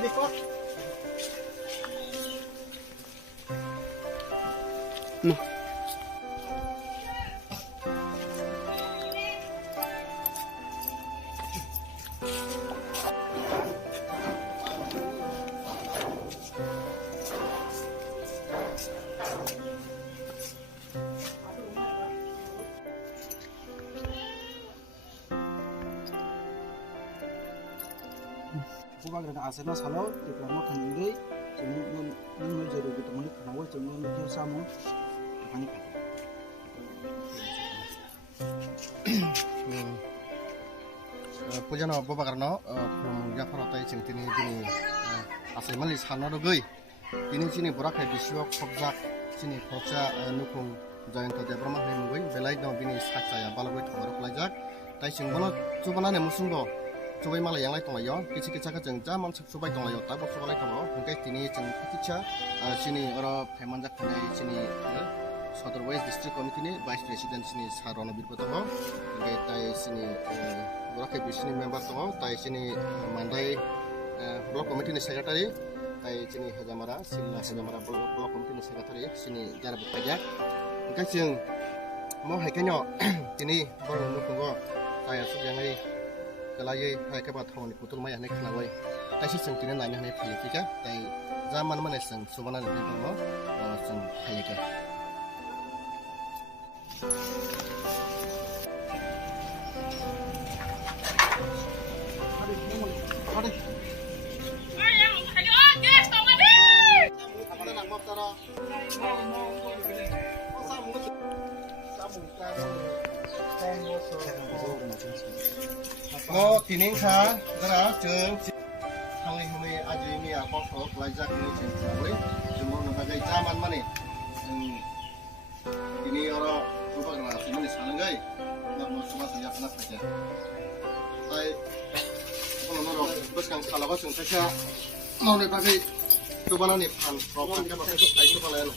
di pot. Nah. Kubagrana asena salo diploma thangai jeng mun jero gitu mun khanawo jeng mun je samu khani pujana bobagarno jafarotai cengtini dini asai mali sanno rogoi ini sini borakai biswa khobjak sini khobja nukung jayanto debrama hai mungoi belai no bini sakjaya balagoi thoro plajak tai singbono chubana ne musungo chubai mala yanglai tonglayo kichi kichaka jeng jaman chubai tonglayo tabo chubalai tongo hingkai tini jeng kicha sini oro phemanjak khane sini Sodor West District Committee ni Vice President sini Sarono Birbotogo hingkai tai sini borakai bisini member tongo tai sini mandai Block Committee ni Secretary tai sini Hajamara Silla Hajamara Block Committee ni Secretary sini jara bepajak hingkai jeng mo haikanyo tini baru nukungo tai asuk yangai kelai hai ke bathon ni putul maya ne khlawai tai si sing tine naine ne philika tai zaman mane sing subana ne timo sing phayeke tining kha dara jeng thangai humai ajui mi akok thok laijak ni jeng sabai jumo nabagai zaman mane ini ora rupagna simani sanangai nak mo suma saya pernah saja tai kono noro beskang salaga jeng saja mau ne bagai coba ni pan program ka bagai tai coba lain